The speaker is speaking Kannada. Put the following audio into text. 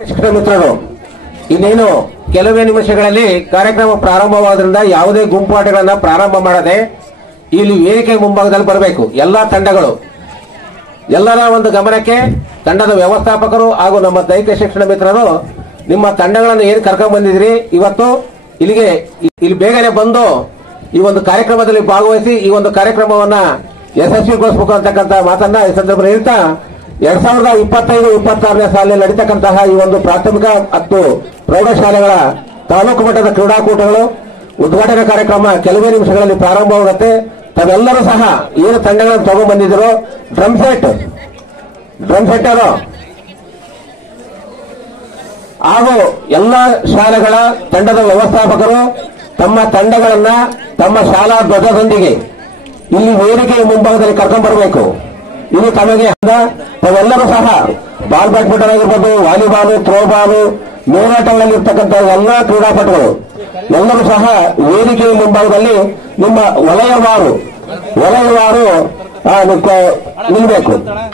ಶಿಕ್ಷಣ ಮಿತ್ರರು ಇನ್ನೇನು ಕೆಲವೇ ನಿಮಿಷಗಳಲ್ಲಿ ಕಾರ್ಯಕ್ರಮ ಪ್ರಾರಂಭವಾದ್ರಿಂದ ಯಾವುದೇ ಗುಂಪಾಟಗಳನ್ನ ಪ್ರಾರಂಭ ಮಾಡದೆ ಇಲ್ಲಿ ವೇದಿಕೆ ಮುಂಭಾಗದಲ್ಲಿ ಬರಬೇಕು. ಎಲ್ಲಾ ತಂಡಗಳು ಎಲ್ಲರ ಒಂದು ಗಮನಕ್ಕೆ ತಂಡದ ವ್ಯವಸ್ಥಾಪಕರು ಹಾಗೂ ನಮ್ಮ ದೈಹಿಕ ಶಿಕ್ಷಣ ಮಿತ್ರರು ನಿಮ್ಮ ತಂಡಗಳನ್ನು ಏನು ಕರ್ಕೊಂಡು ಬಂದಿದ್ರಿ ಇವತ್ತು ಇಲ್ಲಿ ಬೇಗನೆ ಬಂದು ಈ ಒಂದು ಕಾರ್ಯಕ್ರಮದಲ್ಲಿ ಭಾಗವಹಿಸಿ ಈ ಒಂದು ಕಾರ್ಯಕ್ರಮವನ್ನ ಯಶಸ್ವಿಗೊಳಿಸಬೇಕು ಅಂತಕ್ಕಂಥ ಮಾತನ್ನ ಈ ಸಂದರ್ಭದಲ್ಲಿ ಹೇಳ್ತಾ 2025-26ನೇ ಸಾಲಿನಲ್ಲಿ ನಡೀತಕ್ಕಂತಹ ಈ ಒಂದು ಪ್ರಾಥಮಿಕ ಮತ್ತು ಪ್ರೌಢಶಾಲೆಗಳ ತಾಲೂಕು ಮಟ್ಟದ ಕ್ರೀಡಾಕೂಟಗಳು ಉದ್ಘಾಟನಾ ಕಾರ್ಯಕ್ರಮ ಕೆಲವೇ ನಿಮಿಷಗಳಲ್ಲಿ ಪ್ರಾರಂಭವಾಗುತ್ತೆ. ತಾವೆಲ್ಲರೂ ಸಹ ಏನು ತಂಡಗಳನ್ನು ತಗೊಂಡು ಬಂದಿದ್ರು ಡ್ರಮ್ ಸೆಟ್ ಅದು ಹಾಗೂ ಎಲ್ಲ ಶಾಲೆಗಳ ತಂಡದ ವ್ಯವಸ್ಥಾಪಕರು ತಮ್ಮ ತಂಡಗಳನ್ನ ತಮ್ಮ ಶಾಲಾ ಧ್ವಜದೊಂದಿಗೆ ಇಲ್ಲಿ ವೇದಿಕೆಯ ಮುಂಭಾಗದಲ್ಲಿ ಕರ್ಕೊಂಡು ಬರಬೇಕು. ಇದು ತಮಗೆ ತಾವೆಲ್ಲರೂ ಸಹ ಬಾಲ್ ಬ್ಯಾಡ್ಮಿಂಟನ್ ಆಗಿರ್ಬೋದು, ವಾಲಿಬಾಲ್, ಥ್ರೋಬಾಲ್, ಮೇಲಾಟಗಳಲ್ಲಿ ಇರ್ತಕ್ಕಂಥ ಎಲ್ಲಾ ಕ್ರೀಡಾಪಟುಗಳು ಎಲ್ಲರೂ ಸಹ ವೇದಿಕೆಯ ಮುಂಭಾಗದಲ್ಲಿ ನಿಮ್ಮ ವಲಯವಾರು ನಿಲ್ಲಬೇಕು.